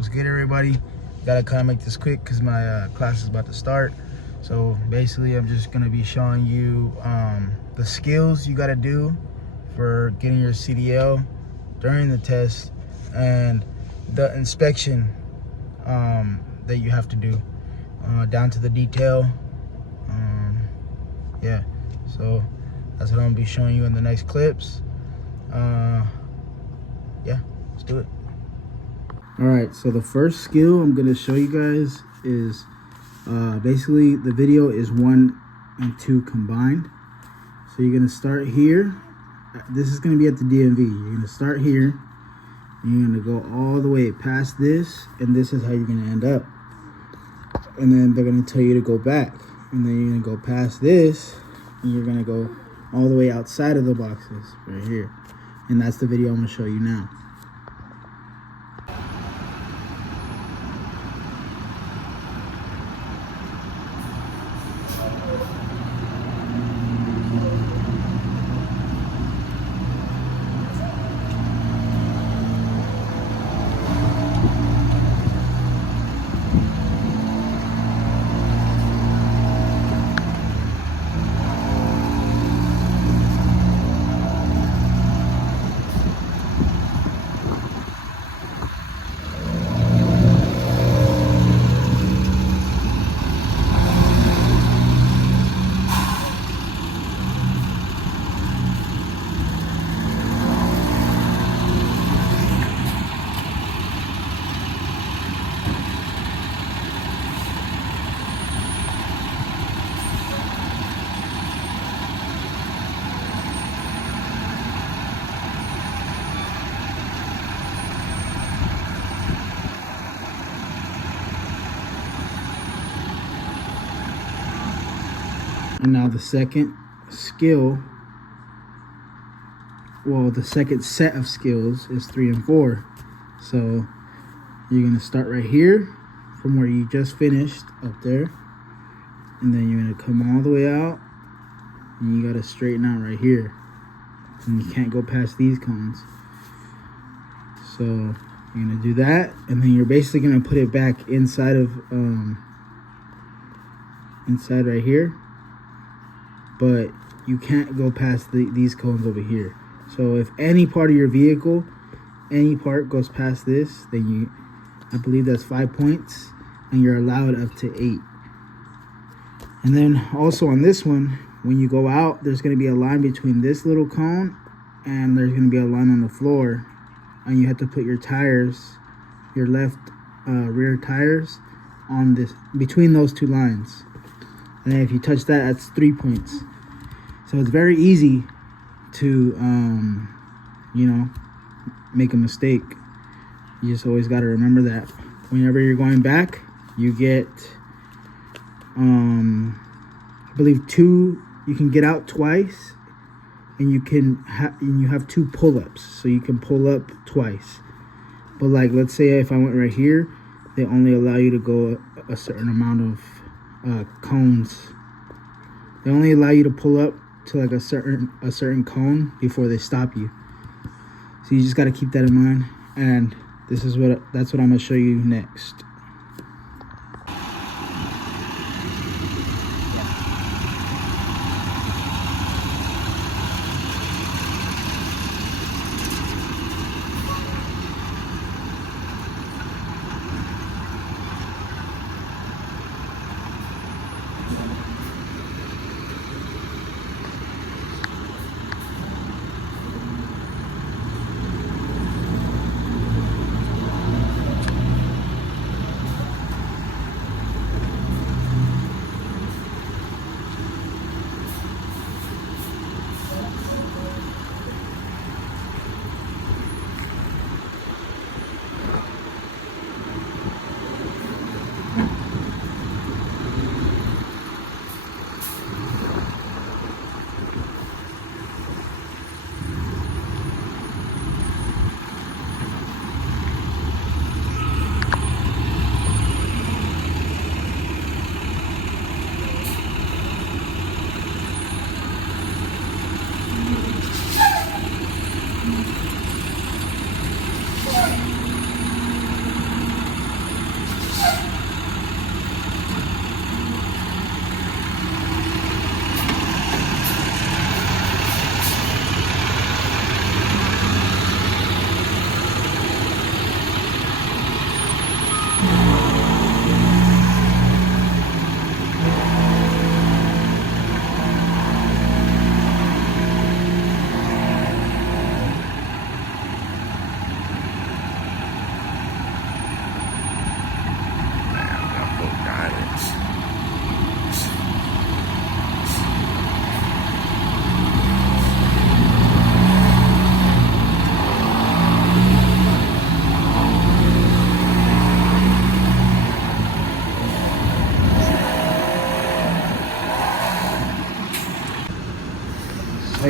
What's good, everybody? Gotta kind of make this quick because my class is about to start. So basically, I'm just gonna be showing you the skills you gotta do for getting your CDL during the test and the inspection that you have to do down to the detail. Yeah, so that's what I'm gonna be showing you in the next clips. Yeah, let's do it. All right, so the first skill I'm gonna show you guys is basically the video is 1 and 2 combined. So you're gonna start here. This is gonna be at the DMV. You're gonna start here, and you're gonna go all the way past this, and this is how you're gonna end up. And then they're gonna tell you to go back, and then you're gonna go past this, and you're gonna go all the way outside of the boxes right here. And that's the video I'm gonna show you now. And now the second skill, well, the second set of skills is 3 and 4. So you're gonna start right here from where you just finished up there, and then you're gonna come all the way out, and you gotta straighten out right here, and you can't go past these cones. So you're gonna do that, and then you're basically gonna put it back inside of inside right here, but you can't go past these cones over here. So if any part of your vehicle, any part goes past this, then I believe that's 5 points, and you're allowed up to 8. And then also on this one, when you go out, there's gonna be a line between this little cone, and there's gonna be a line on the floor, and you have to put your tires, your left rear tires, on this, between those 2 lines. And then if you touch that, that's 3 points. So it's very easy to, make a mistake. You just always got to remember that. Whenever you're going back, you get, I believe 2, you can get out twice, and you have 2 pull-ups. So you can pull up twice. But like, let's say if I went right here, they only allow you to go a certain amount of cones. They only allow you to pull up to like a certain cone before they stop you. So you just got to keep that in mind, and that's what I'm gonna show you next.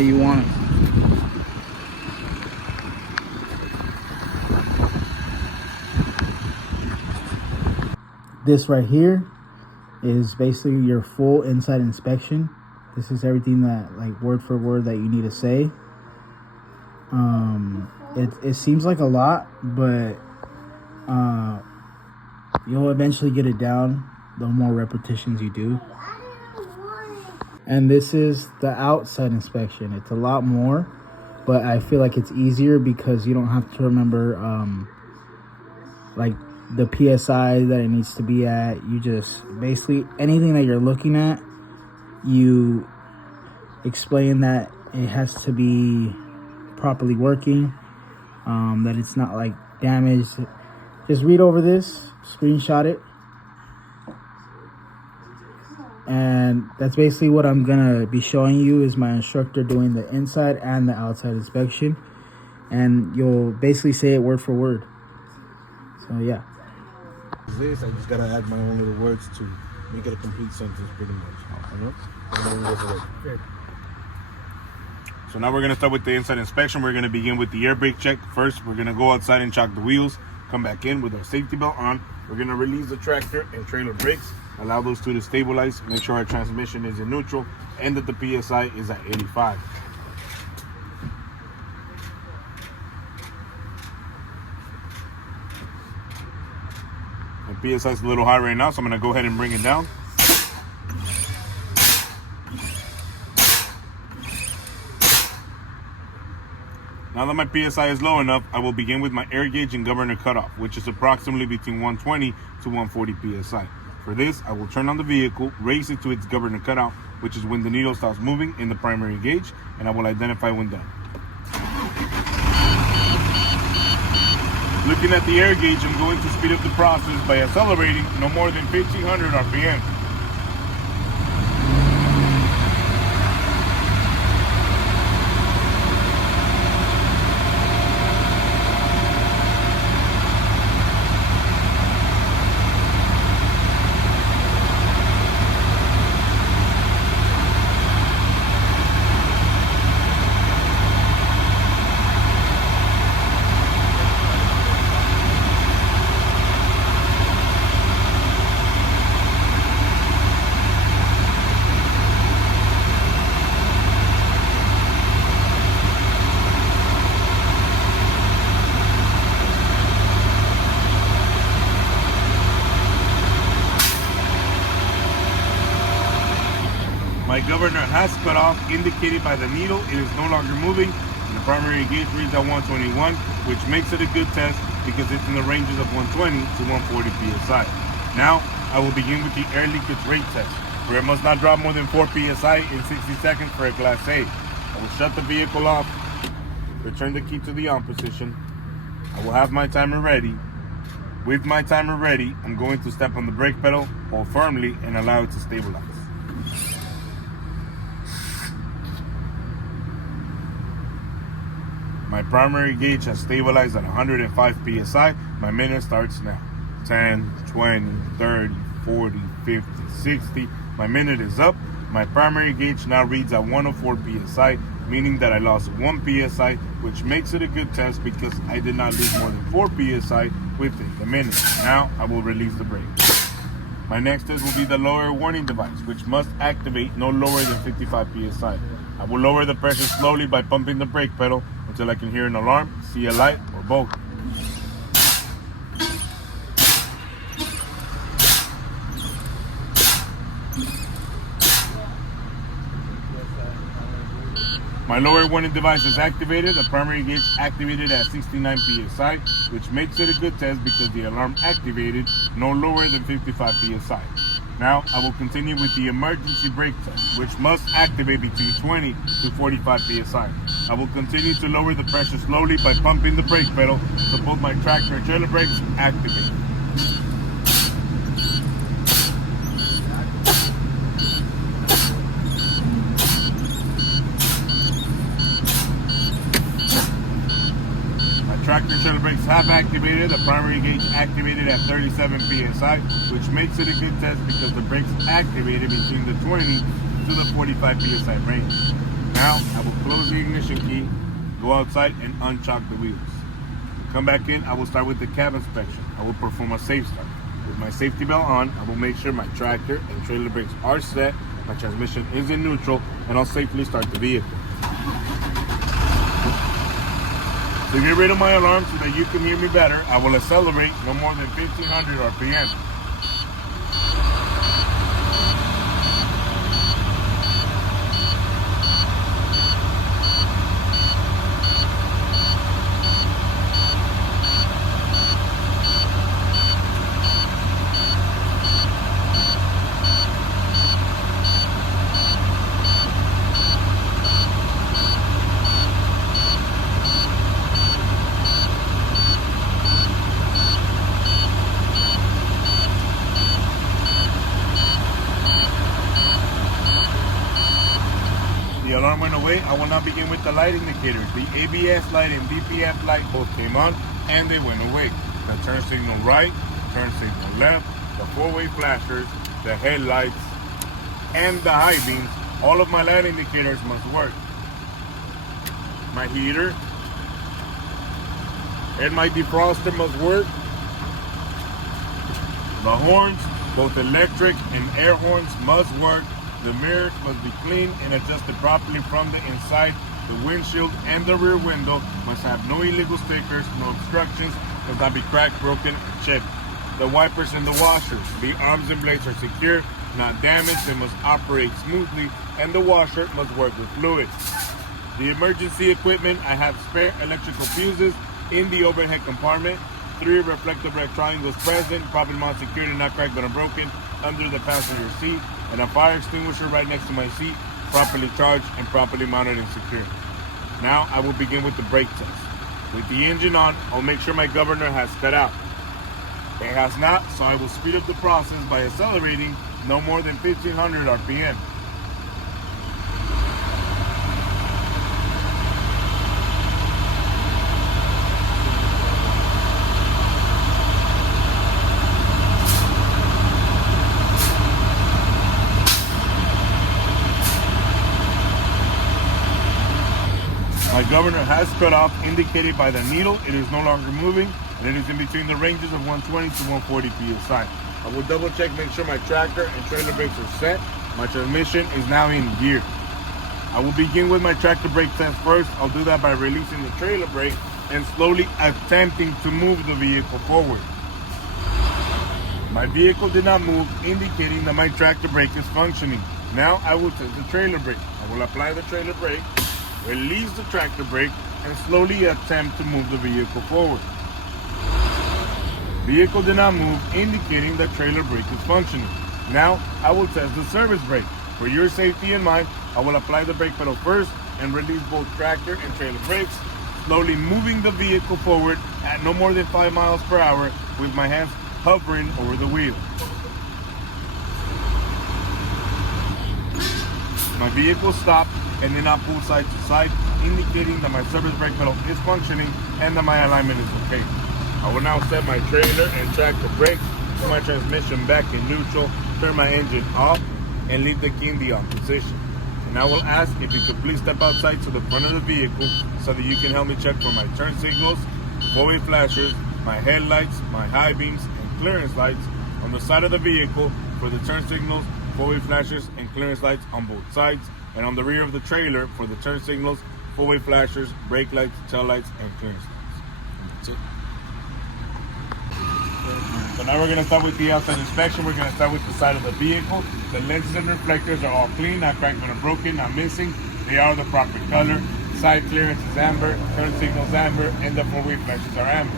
you want it. This right here is basically your full inside inspection. This is everything that, like, word for word that you need to say. It seems like a lot, but you'll eventually get it down the more repetitions you do. And this is the outside inspection. It's a lot more, but I feel like it's easier because you don't have to remember like the PSI that it needs to be at. You just basically anything that you're looking at, you explain that it has to be properly working, that it's not like damaged. Just read over this, screenshot it, and that's basically what I'm gonna be showing you is my instructor doing the inside and the outside inspection, and you'll basically say it word for word. So yeah. This I just gotta add my own little words to make it a complete sentence, pretty much. So now we're gonna start with the inside inspection. We're gonna begin with the air brake check. First, we're gonna go outside and chock the wheels. Come back in with our safety belt on. We're gonna release the tractor and trailer brakes. Allow those two to stabilize. Make sure our transmission is in neutral and that the PSI is at 85. My PSI is a little high right now, so I'm gonna go ahead and bring it down. Now that my PSI is low enough, I will begin with my air gauge and governor cutoff, which is approximately between 120 to 140 PSI. For this, I will turn on the vehicle, raise it to its governor cutoff, which is when the needle stops moving in the primary gauge, and I will identify when done. Looking at the air gauge, I'm going to speed up the process by accelerating no more than 1500 RPM. My governor has cut off, indicated by the needle. It is no longer moving, and the primary gauge reads at 121, which makes it a good test because it's in the ranges of 120 to 140 PSI. Now, I will begin with the air leakage rate test, where it must not drop more than 4 PSI in 60 seconds for a Class A. I will shut the vehicle off, return the key to the on position. I will have my timer ready. With my timer ready, I'm going to step on the brake pedal, hold firmly, and allow it to stabilize. My primary gauge has stabilized at 105 PSI. My minute starts now. 10, 20, 30, 40, 50, 60. My minute is up. My primary gauge now reads at 104 PSI, meaning that I lost 1 PSI, which makes it a good test because I did not lose more than 4 PSI within the minute. Now I will release the brake. My next test will be the lower warning device, which must activate no lower than 55 PSI. I will lower the pressure slowly by pumping the brake pedal until I can hear an alarm, see a light, or both. My lower warning device is activated, the primary gauge activated at 69 PSI, which makes it a good test because the alarm activated no lower than 55 PSI. Now, I will continue with the emergency brake test, which must activate between 20 to 45 PSI. I will continue to lower the pressure slowly by pumping the brake pedal so both my tractor and trailer brakes activate. Tractor trailer brakes have activated, the primary gauge activated at 37 PSI, which makes it a good test because the brakes activated between the 20 to the 45 PSI range. Now I will close the ignition key, go outside and unchock the wheels. Come back in, I will start with the cab inspection. I will perform a safe start. With my safety belt on, I will make sure my tractor and trailer brakes are set, my transmission is in neutral, and I'll safely start the vehicle. To get rid of my alarm so that you can hear me better, I will accelerate no more than 1500 RPM. The alarm went away. I will now begin with the light indicators. The ABS light and DPF light both came on and they went away. The turn signal right, turn signal left, the four-way flashers, the headlights, and the high beams, all of my light indicators must work. My heater and my defroster must work. The horns, both electric and air horns, must work. The mirrors must be clean and adjusted properly from the inside. The windshield and the rear window must have no illegal stickers, no obstructions, must not be cracked, broken, or chipped. The wipers and the washers, the arms and blades are secure, not damaged, they must operate smoothly, and the washer must work with fluid. The emergency equipment, I have spare electrical fuses in the overhead compartment, 3 reflective red triangles present, properly mounted, secured and not cracked but unbroken, under the passenger seat, and a fire extinguisher right next to my seat, properly charged and properly mounted and secured. Now I will begin with the brake test. With the engine on, I'll make sure my governor has sped out. It has not, so I will speed up the process by accelerating no more than 1500 RPM. My governor has cut off, indicated by the needle. It is no longer moving, and it is in between the ranges of 120 to 140 PSI. I will double check, make sure my tractor and trailer brakes are set. My transmission is now in gear. I will begin with my tractor brake test first. I'll do that by releasing the trailer brake and slowly attempting to move the vehicle forward. My vehicle did not move, indicating that my tractor brake is functioning. Now I will test the trailer brake. I will apply the trailer brake, release the tractor brake, and slowly attempt to move the vehicle forward. Vehicle did not move, indicating that trailer brake is functioning. Now I will test the service brake. For your safety in mind, I will apply the brake pedal first and release both tractor and trailer brakes, slowly moving the vehicle forward at no more than 5 miles per hour with my hands hovering over the wheel. My vehicle stopped and did not pull side to side, indicating that my service brake pedal is functioning and that my alignment is okay. I will now set my trailer and tractor brakes, put my transmission back in neutral, turn my engine off, and leave the key in the on position. And I will ask if you could please step outside to the front of the vehicle so that you can help me check for my turn signals, four-way flashers, my headlights, my high beams, and clearance lights on the side of the vehicle for the turn signals, four-way flashers, and clearance lights on both sides, and on the rear of the trailer for the turn signals, four-way flashers, brake lights, tail lights, and clearance lights. That's it. So now we're going to start with the outside inspection. We're going to start with the side of the vehicle. The lenses and reflectors are all clean, not cracked or broken, not missing. They are the proper color. Side clearance is amber, turn signals amber, and the four-way flashes are amber.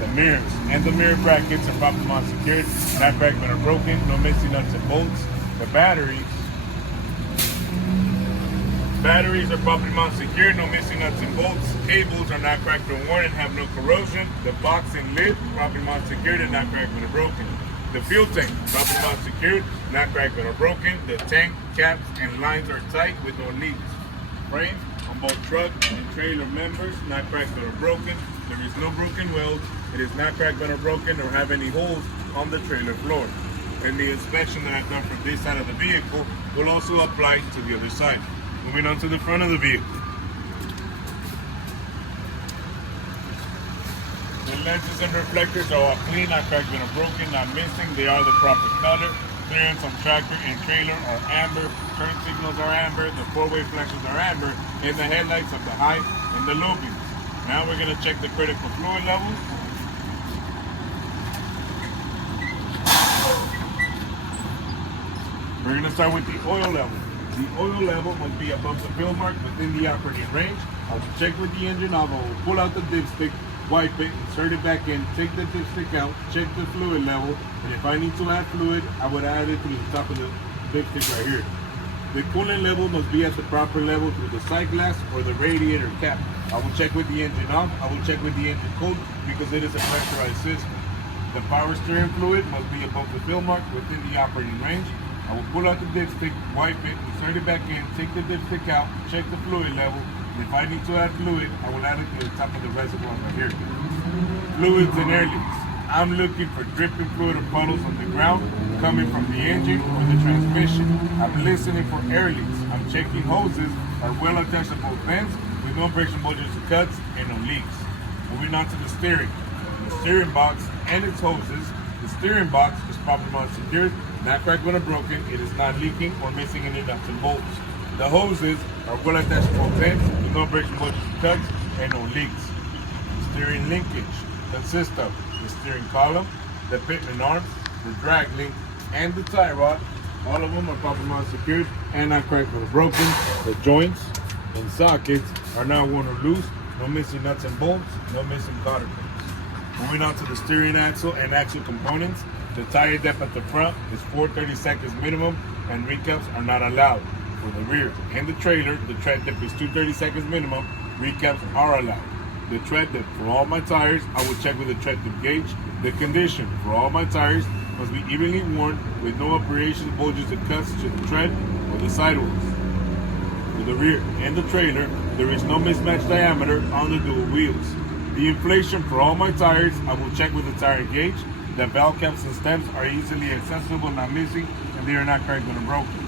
The mirrors and the mirror brackets are properly mounted secured, not cracked or broken, no missing nuts and bolts. The batteries are properly mounted secured, no missing nuts and bolts. Cables are not cracked or worn and have no corrosion. The box and lid properly mounted secured and not cracked or broken. The fuel tank properly mounted secured, not cracked or broken. The tank caps and lines are tight with no leaks. Frames on both truck and trailer members, not cracked or broken. There is no broken weld. It is not cracked or broken or have any holes on the trailer floor. And the inspection that I've done from this side of the vehicle will also apply to the other side. Moving on to the front of the vehicle. The lenses and reflectors are all clean, not cracked or broken, not missing. They are the proper color. Clearance on tractor and trailer are amber. Turn signals are amber. The four-way flashes are amber. And the headlights of the high and the low beams. Now we're going to check the critical fluid levels. We're going to start with the oil level. The oil level must be above the fill mark within the operating range. I will check with the engine knob. I will pull out the dipstick, wipe it, insert it back in, take the dipstick out, check the fluid level, and if I need to add fluid, I would add it through the top of the dipstick right here. The coolant level must be at the proper level through the side glass or the radiator cap. I will check with the engine knob. I will check with the engine code because it is a pressurized system. The power steering fluid must be above the fill mark within the operating range. I will pull out the dipstick, wipe it, insert it back in, take the dipstick out, check the fluid level. And if I need to add fluid, I will add it to the top of the reservoir right here. Fluids and air leaks. I'm looking for dripping fluid or puddles on the ground coming from the engine or the transmission. I'm listening for air leaks. I'm checking hoses are well attached to both ends with no friction bulges or cuts and no leaks. Moving on to the steering. The steering box and its hoses. The steering box is properly secured, not cracked when broken. It is not leaking or missing any nuts and bolts. The hoses are well attached to both ends with no friction bulges or cuts and no leaks. Steering linkage consists of the steering column, the pitman arms, the drag link, and the tie rod. All of them are properly secured and not cracked or broken. The joints and sockets are not worn or loose. No missing nuts and bolts. No missing cotter pins. Moving on to the steering axle and axle components. The tire depth at the front is 4/32 minimum, and recaps are not allowed. For the rear and the trailer, the tread depth is 2/32 minimum. Recaps are allowed. The tread depth for all my tires, I will check with the tread depth gauge. The condition for all my tires must be evenly worn with no abrasions, bulges, or cuts to the tread or the sidewalls. For the rear and the trailer, there is no mismatched diameter on the dual wheels. The inflation for all my tires, I will check with the tire gauge. The valve caps and stems are easily accessible, not missing, and they are not cracked or broken.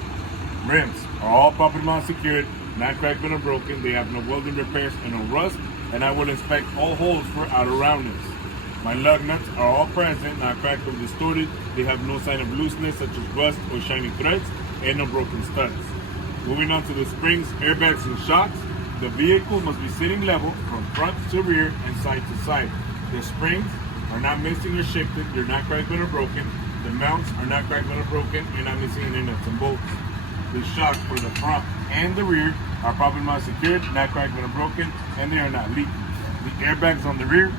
Rims are all properly secured, not cracked or broken. They have no welding repairs and no rust, and I will inspect all holes for outer roundness. My lug nuts are all present, not cracked or distorted. They have no sign of looseness such as rust or shiny threads, and no broken studs. Moving on to the springs, airbags, and shocks. The vehicle must be sitting level from front to rear and side to side. The springs are not missing or shifted. They're not cracked or broken. The mounts are not cracked or broken and not missing any nuts and bolts. The shocks for the front and the rear are properly secured, not cracked or broken, and they are not leaking. The airbags on the rear.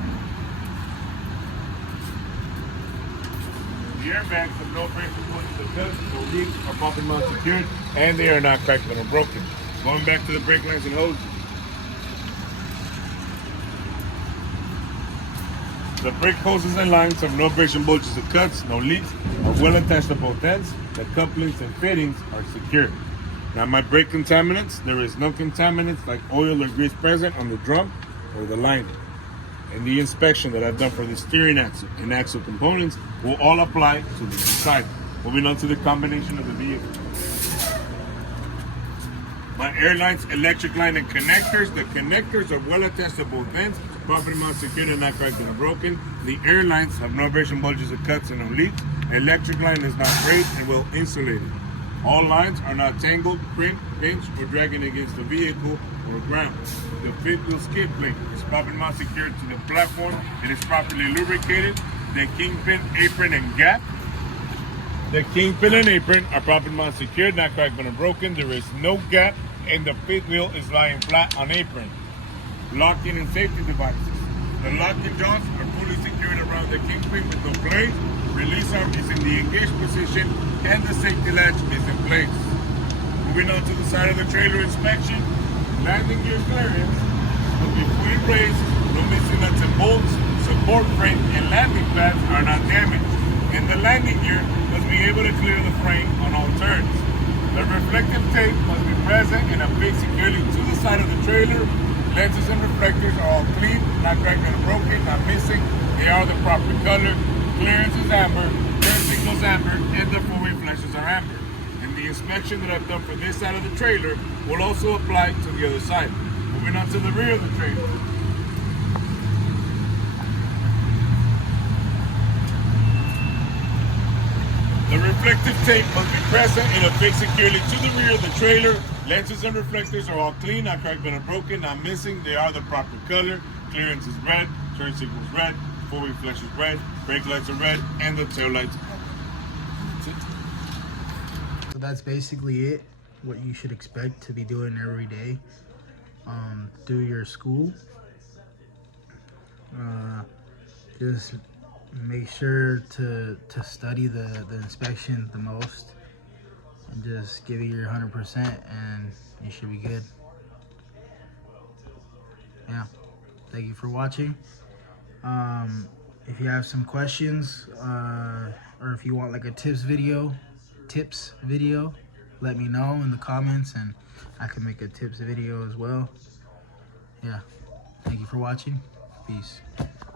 The airbags have no friction bulges or cuts, no leaks, are properly secured, and they are not cracked or broken. Going back to the brake lines and hoses. The brake hoses and lines have no friction bulges or cuts, no leaks, are well attached to both ends. The couplings and fittings are secure. Now my brake contaminants, there is no contaminants like oil or grease present on the drum or the lining. And the inspection that I've done for the steering axle and axle components will all apply to the side. Moving on to the combination of the vehicle. My airlines, electric line, and connectors. The connectors are well attached to both ends, properly secured and not cracked or broken. The airlines have no friction bulges or cuts and no leaks. Electric line is not frayed and well insulated. All lines are not tangled, crimped, pinched, or dragging against the vehicle or ground. The fifth wheel skid plate is properly secured to the platform. It is properly lubricated. The kingpin, apron, and gap. The kingpin and apron are properly secured, not cracked or broken. There is no gap, and the fifth wheel is lying flat on apron. Locking and safety devices. The locking jaws are fully secured around the kingpin with no blade. Release arm is in the engaged position, and the safety latch is in place. Moving on to the side of the trailer inspection. Landing gear clearance will be fully raised, no missing nuts and bolts. Support frame and landing pads are not damaged. And the landing gear must be able to clear the frame on all turns. The reflective tape must be present and affixed securely to the side of the trailer. Lenses and reflectors are all clean, not cracked or broken, not missing. They are the proper color. Clearance is amber, turn signals amber, and the four-way flashes are amber. And the the inspection that I've done for this side of the trailer will also apply to the other side. Moving on to the rear of the trailer. The reflective tape must be present and affixed securely to the rear of the trailer. Lenses and reflectors are all clean, not cracked, but unbroken, not missing. They are the proper color. Clearance is red, turn signal is red, forward flash is red, brake lights are red, and the tail lights are red. That's it. So that's basically it. What you should expect to be doing every day through your school. Just make sure to study the inspection the most, and just give it your 100%, and you should be good. Yeah, thank you for watching. If you have some questions, or if you want like a tips video, let me know in the comments, and I can make a tips video as well. Yeah, thank you for watching. Peace.